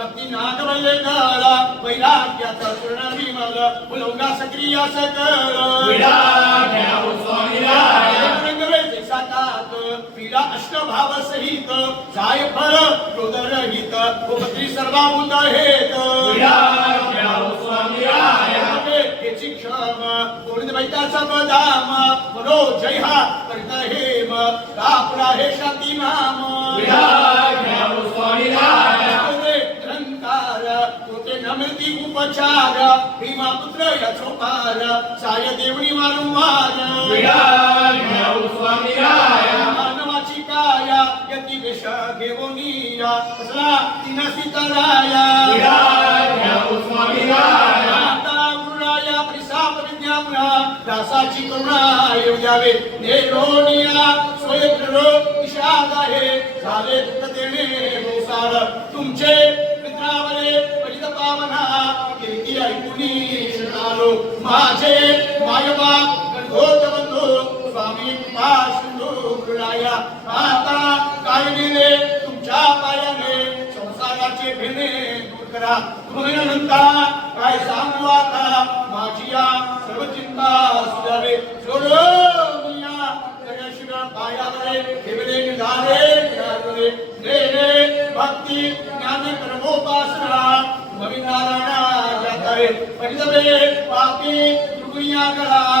फळा भक्ती नाद वैले काळा वैराग्याचा पूर्ण विमल सक्रिय सकळ रंगवेचे सातात पीडा अष्टभाव सहित जाय फळ क्रोधरहित उपत्री सर्वाभूत हेत. याची क्षम गोविंद वैताचा बदाम मनो जय हा करिता हेम कापडा हे शाती नाम. नमती उपचार भीमा पुत्र याचो पार साय देवणी वारंवार मानवाची काया यती विष घेऊनिया कसला? तिना सीताराया. विद्यामुना दासाची करुणा येऊ द्यावे. नेरोनिया स्वयंप्रो इशाद आहे. झाले देणे तुमचे परित पावना कीर्ती ऐकुनी शरणालो माझे मायबा गणगोत बंधू स्वामी कृपा सिंधू गुरुराया आता काय दिले तुमच्या पायाने संसाराचे भिने दूर करा तुम्ही म्हणता काय सांगू आता माझी या सर्व चिंता सुधारे सोडो मिया शिव पायावरे ठेवले निघाले निघाले भक्ती ज्ञान कर्मोपासना રવિનારાયણ જાતવે પરિદવે પાપી દુનિયા કળા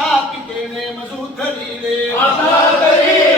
कथा पितेने मजूत धरिले माझा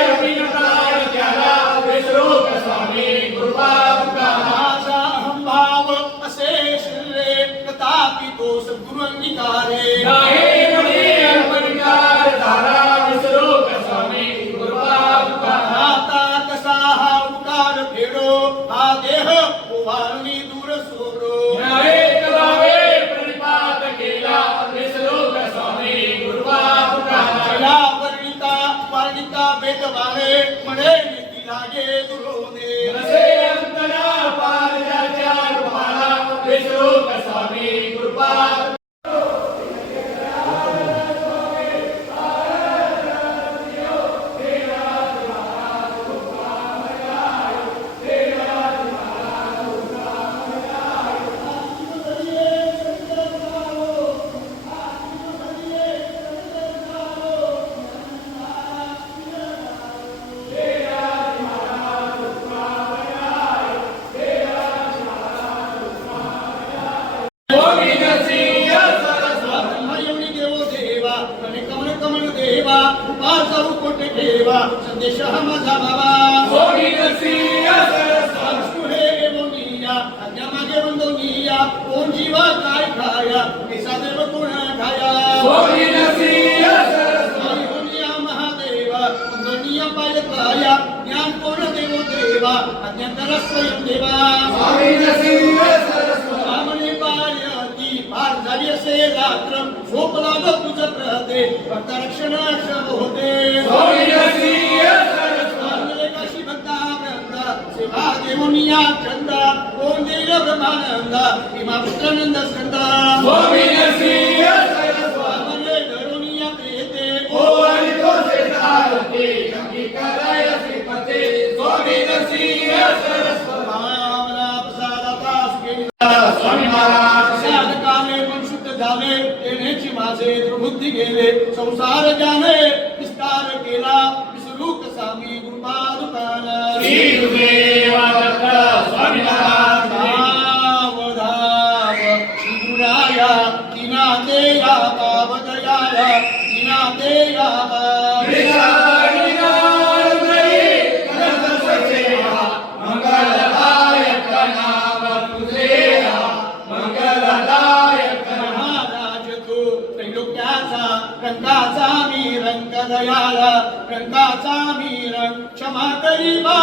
झाला रंगाचा मी रंग क्षमा करी बा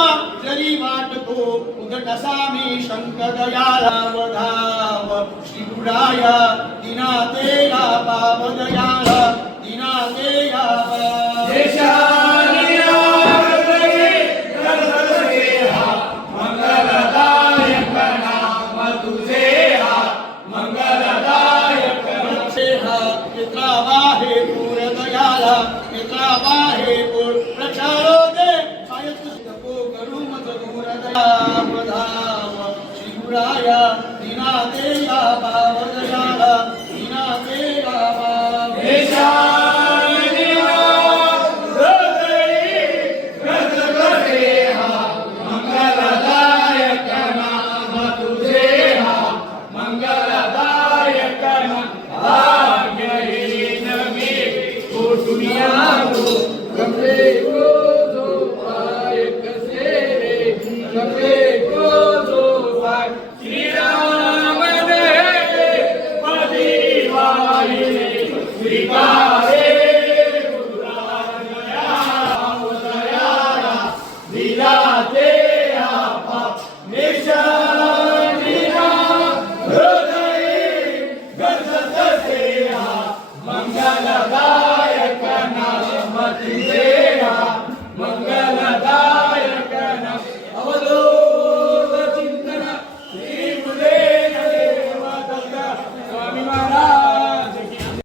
जरी वाटतो हो, उदटसा मी शंख दयाला वधाव. शिवराया दिना तेरा पाप दयाला दिना तेरा देशा శుభ్రాయ